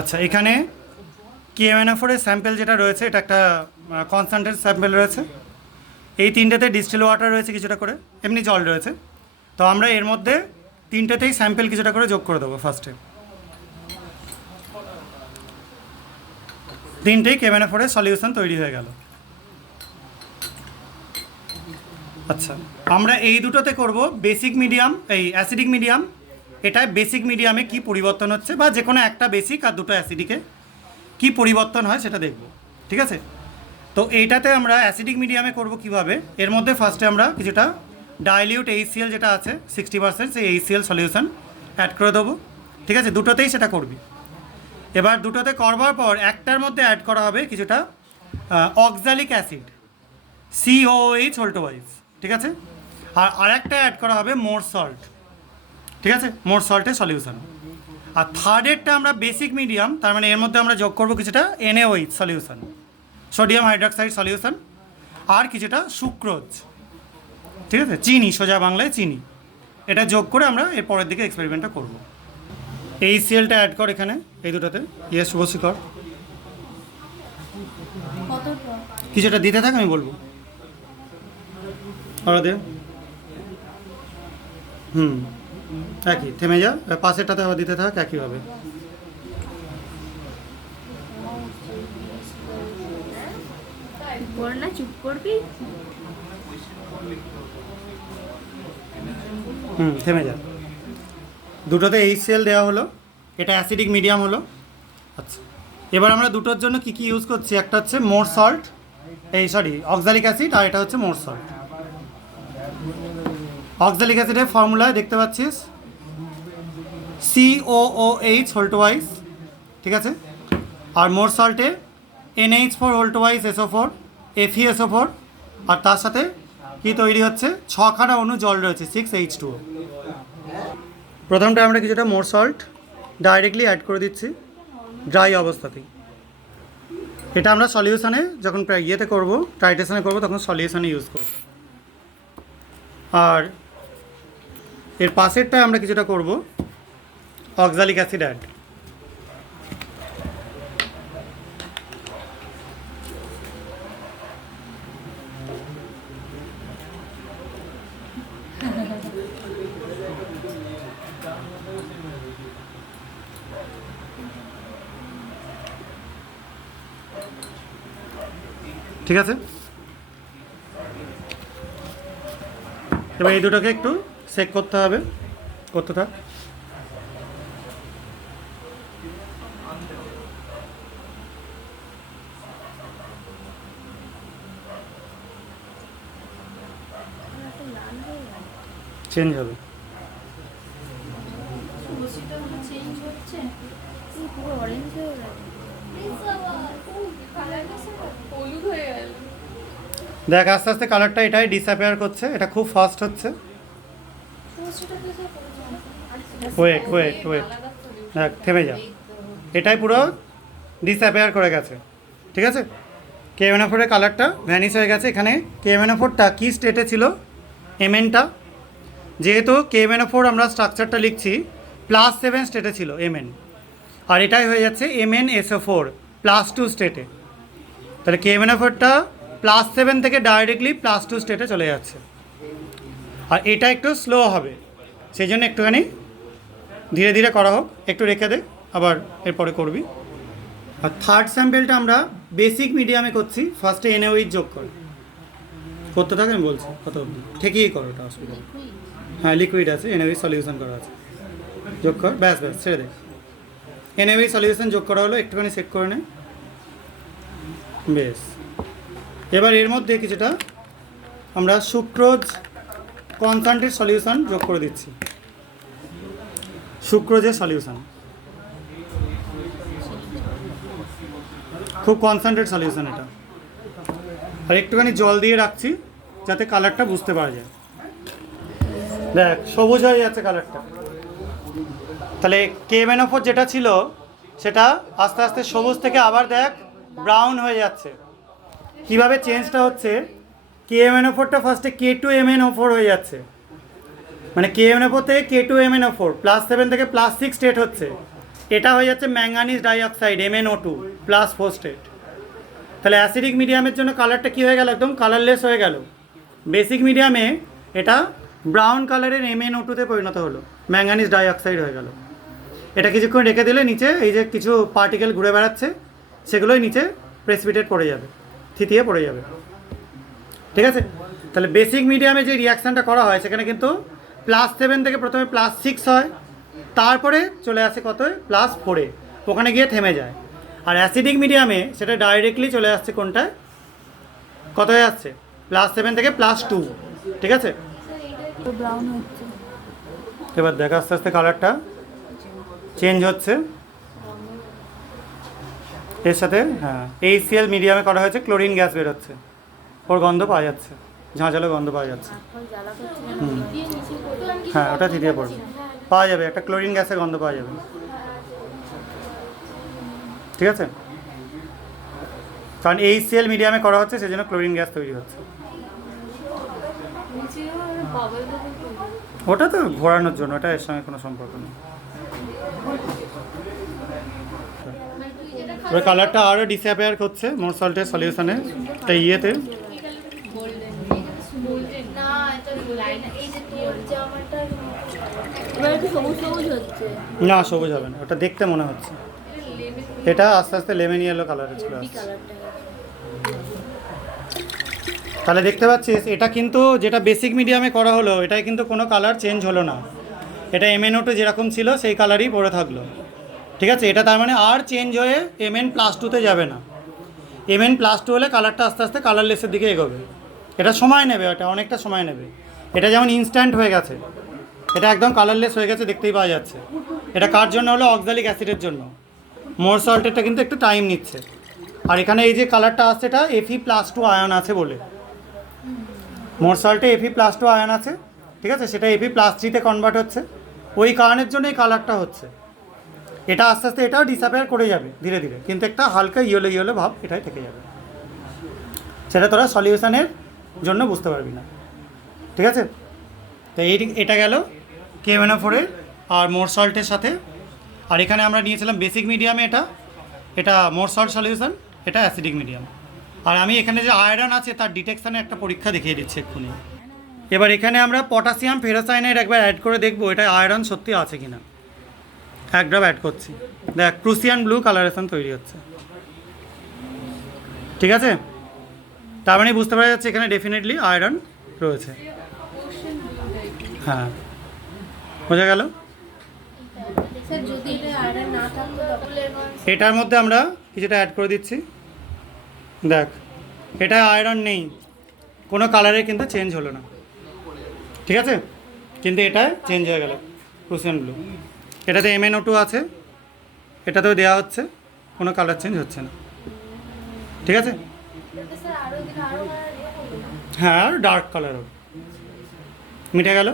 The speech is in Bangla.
আচ্ছা, এখানে KMNO4 স্যাম্পেল যেটা রয়েছে এটা একটা কনসেন্ট্রেট স্যাম্পেল রয়েছে। এই তিনটেতে ডিস্টিল ওয়াটার রয়েছে কিছুটা করে, এমনি জল রয়েছে। তো আমরা এর মধ্যে তিনটেতেই স্যাম্পেল কিছুটা করে যোগ করে দেবো ফার্স্টে। তিনটেই KMNO4 সলিউশন তৈরি হয়ে গেল। আচ্ছা, আমরা এই দুটোতে করব বেসিক মিডিয়াম, এই অ্যাসিডিক মিডিয়াম। এটায় বেসিক মিডিয়ামে কি পরিবর্তন হচ্ছে, বা যে কোনো একটা বেসিক আর দুটো অ্যাসিডিকে কি পরিবর্তন হয় সেটা দেখব, ঠিক আছে? তো এইটাতে আমরা অ্যাসিডিক মিডিয়ামে করব কিভাবে, এর মধ্যে ফার্স্টে আমরা কিছুটা ডাইলিউট HCl যেটা আছে 60%, সেই HCl সলিউশন অ্যাড করে দেবো, ঠিক আছে? দুটোতেই সেটা করবি। এবার দুটোতে করবার পর একটার মধ্যে অ্যাড করা হবে কিছুটা অক্সালিক অ্যাসিড, COOH হোল্টো ওয়াইজ, ঠিক আছে? আর আরেকটা অ্যাড করা হবে মোর সল্ট, ঠিক আছে? মোর সল্টের সলিউশন। আর থার্ডেরটা আমরা বেসিক মিডিয়াম, তার মানে এর মধ্যে আমরা যোগ করবো কিছুটা NaOH solution, sodium hydroxide solution, আর কিছুটা সুক্রোজ, ঠিক আছে? চিনি, সোজা বাংলায় চিনি। এটা যোগ করে আমরা এর পরের দিকে এক্সপেরিমেন্টটা করব। HClটা অ্যাড কর এখানে, এই দুটোতে। ইয়েস শুভশ্রী কর, কিছুটা দিতে থাক, আমি বলবো। ওরা দে। একই, থেমে যা, পাশেরটাতে আবার দিতে থাক একইভাবে। চুপ করবি। থেমে যা। দুটোতে HCl দেওয়া হলো, এটা অ্যাসিডিক মিডিয়াম হলো। আচ্ছা, এবার আমরা দুটোর জন্য কি কি ইউজ করছি, একটা হচ্ছে মোর সল্ট, অক্সালিক অ্যাসিড, আর এটা হচ্ছে মোর সল্ট। অক্সালিক অ্যাসিডের ফর্মুলায় দেখতে পাচ্ছিস COOH হোল্টো ওয়াইজ, ঠিক আছে? আর মোর সল্টে NH4 হোল্টো ওয়াইজ SO4 FeSO4, আর তার সাথে কি তৈরি হচ্ছে, 6খানা অণু জল রয়েছে 6H2O। প্রথমটা আমরা কিছুটা মোর সল্ট ডাইরেক্টলি অ্যাড করে দিচ্ছি ড্রাই অবস্থাতেই। এটা আমরা সলিউশনে যখন ইয়েতে করবো, টাইট্রেশনে করবো, তখন সলিউশনে ইউজ করব। আর এর পাশেরটা আমরা কিছুটা করব অক্সালিক অ্যাসিড অ্যাড। ঠিক আছে, এবার এই দুটোকে একটু চেক করতে হবে, করতে থাক। চেঞ্জ হবে, দেখ আস্তে আস্তে কালারটা এটাই ডিসঅ্যাপিয়ার করছে, এটা খুব ফাস্ট হচ্ছে। ওয়েট ওয়েট ওয়েট, দেখ থেমে যা, এটাই পুরো ডিসঅ্যাপিয়ার করে গেছে, ঠিক আছে? KMNO4 এর কালারটা ভ্যানিশ হয়ে গেছে। এখানে KMNO4টা কী স্টেটে ছিল, Mnটা, যেহেতু KMNO4 আমরা স্ট্রাকচারটা লিখছি +7 স্টেটে ছিল Mn, আর এটাই হয়ে যাচ্ছে MnSO4 +2 স্টেটে। তাহলে KMNO4টা +7 থেকে ডাইরেক্টলি +2 স্টেটে চলে যাচ্ছে, আর এটা একটু স্লো হবে, সেই জন্য একটুখানি ধীরে ধীরে করা হোক, একটু রেখে দে, আবার এরপরে করবি। আর থার্ড স্যাম্পেলটা আমরা বেসিক মিডিয়ামে করছি, ফার্স্টে NaOH যোগ করে করতে থাকে, আমি বলছি কত অবধি ঠেকিয়েই করো, ওটা অসুবিধা। হ্যাঁ, লিকুইড আছে, NaOH সলিউশন করা আছে, যোগ কর, ব্যাস ব্যাস ছেড়ে দে। NaOH সলিউশন যোগ করা হলো, একটুখানি সেট করে নে, বেশ। এবার এর মধ্যে কিছুটা আমরা সুক্রোজ কনসেন্ট্রেট সলিউশন যোগ করে দিচ্ছি, সুক্রোজের সলিউশন, খুব কনসেন্ট্রেট সলিউশন এটা। আর একটুখানি জল দিয়ে রাখছি যাতে কালারটা বুঝতে পারা যায়। দেখ সবুজ হয়ে যাচ্ছে কালারটা, তাহলে KMNO4 যেটা ছিল সেটা আস্তে আস্তে সবুজ থেকে আবার দেখ ব্রাউন হয়ে যাচ্ছে। কিভাবে চেঞ্জটা হচ্ছে, KMNO4টা ফার্স্টে K2MnO4 হয়ে যাচ্ছে, মানে KMNO4 থেকে K2MnO4 +7 থেকে +6 স্টেট হচ্ছে, এটা হয়ে যাচ্ছে manganese dioxide MnO2 plus phosphate. তাহলে অ্যাসিডিক মিডিয়ামের জন্য কালারটা কী হয়ে গেল, একদম কালারলেস হয়ে গেল। বেসিক মিডিয়ামে এটা ব্রাউন কালারের MnO2-তে পরিণত হলো, ম্যাঙ্গানিজ ডাইঅক্সাইড হয়ে গেল। এটা কিছুক্ষণ রেখে দিলে নিচে এই যে কিছু পার্টিকেল ঘুরে বেড়াচ্ছে সেগুলোই নিচে প্রেসিপিটেট পড়ে যাবে, থিতিয়ে পড়ে যাবে। ঠিক আছে, তাহলে বেসিক মিডিয়ামে যে রিয়াকশানটা করা হয় সেখানে কিন্তু +7 থেকে প্রথমে +6 হয়, তারপরে চলে আসে কত, +4-এ, ওখানে গিয়ে থেমে যায়। আর অ্যাসিডিক মিডিয়ামে সেটা ডাইরেক্টলি চলে আসছে কোনটায়, কত হয়ে আসছে, +7 থেকে +2। ঠিক আছে, ব্রাউন হচ্ছে। এবার দেখা আস্তে আস্তে কালারটা চেঞ্জ হচ্ছে। এর সাথে হ্যাঁ HCl মিডিয়ামে করা হয়েছে, ক্লোরিন গ্যাস বেরোচ্ছে, ওর গন্ধ পাওয়া যাচ্ছে, ঝাঁঝালো গন্ধ পাওয়া যাচ্ছে। হ্যাঁ ওটা থিতিয়ে পড়বে, পাওয়া যাবে, একটা ক্লোরিন গ্যাসের গন্ধ পাওয়া যাবে। ঠিক আছে, কারণ HCl মিডিয়ামে করা হচ্ছে সেজন্য ক্লোরিন গ্যাস তৈরি হচ্ছে। ওটা তো ঘোরানোর জন্য, ওটা এর সঙ্গে কোনো সম্পর্ক নেই। এবার কালারটা আরও ডিসঅ্যাপিয়ার করছে মোর সল্টের সলিউশনে, তাই ইয়েতে না সবুজ হবে না, ওটা দেখতে মনে হচ্ছে। এটা আস্তে আস্তে লেমন ইয়েলো কালারে চলে আসছে। তাহলে দেখতে পাচ্ছিস এটা কিন্তু যেটা বেসিক মিডিয়ামে করা হলো এটাই কিন্তু কোনো কালার চেঞ্জ হলো না, এটা MnO2 যেরকম ছিল সেই কালারই পড়ে থাকলো। ঠিক আছে, এটা তার মানে আর চেঞ্জ হয়ে Mn+2-তে যাবে না। Mn+2 হলে কালারটা আস্তে আস্তে কালারলেসের দিকে এগোবে। এটা সময় নেবে, এটা অনেকটা সময় নেবে। এটা যেমন ইনস্ট্যান্ট হয়ে গেছে, এটা একদম কালারলেস হয়ে গেছে, দেখতেই পাওয়া যাচ্ছে। এটা কার জন্য হলো, অক্সালিক অ্যাসিডের জন্য। মোর সল্টেরটা কিন্তু একটু টাইম নিচ্ছে। আর এখানে এই যে কালারটা আসছে এটা Fe+2 আয়ন আছে বলে, মোর সল্টে Fe+2 আয়ন আছে। ঠিক আছে, সেটা Fe+3-তে কনভার্ট হচ্ছে, ওই কারণের জন্য এই কালারটা হচ্ছে। এটা আস্তে আস্তে এটাও ডিসঅ্যাপিয়ার করে যাবে ধীরে ধীরে, কিন্তু একটা হালকা ইয়েলো ইয়েলো ভাব এটাই থেকে যাবে, সেটা তোরা সলিউশনের জন্য বুঝতে পারবি না। ঠিক আছে, তো এটা গেল KMnO4 আর মোর সল্টের সাথে। আর এখানে আমরা নিয়েছিলাম বেসিক মিডিয়ামে, এটা মোর সল্ট সলিউশন, এটা অ্যাসিডিক মিডিয়াম। আর আমি এখানে যে আয়রন আছে তার ডিটেকশানের একটা পরীক্ষা দেখিয়ে দিচ্ছি এক্ষুনি। এবার এখানে আমরা পটাশিয়াম ফেরোসাইনাইড একবার অ্যাড করে দেখবো এটা আয়রন সত্যি আছে কিনা। এক ড্রপ অ্যাড করছি, দেখ প্রুসিয়ান ব্লু কালারেশন তৈরি হচ্ছে। ঠিক আছে, তার মানে বুঝতে পারা যাচ্ছে এখানে ডেফিনেটলি আয়রন রয়েছে। হ্যাঁ বোঝা গেল। এটার মধ্যে আমরা কিছুটা অ্যাড করে দিচ্ছি, দেখ এটা আয়রন নেই, কোনো কালারে কিন্তু চেঞ্জ হলো না। ঠিক আছে, কিন্তু এটা চেঞ্জ হয়ে গেল প্রুসিয়ান ব্লু। এটাতে MnO2 আছে, এটাতেও দেওয়া হচ্ছে, কোনো কালার চেঞ্জ হচ্ছে না। ঠিক আছে, হ্যাঁ আর ডার্ক কালার হবে, মিটে গেল।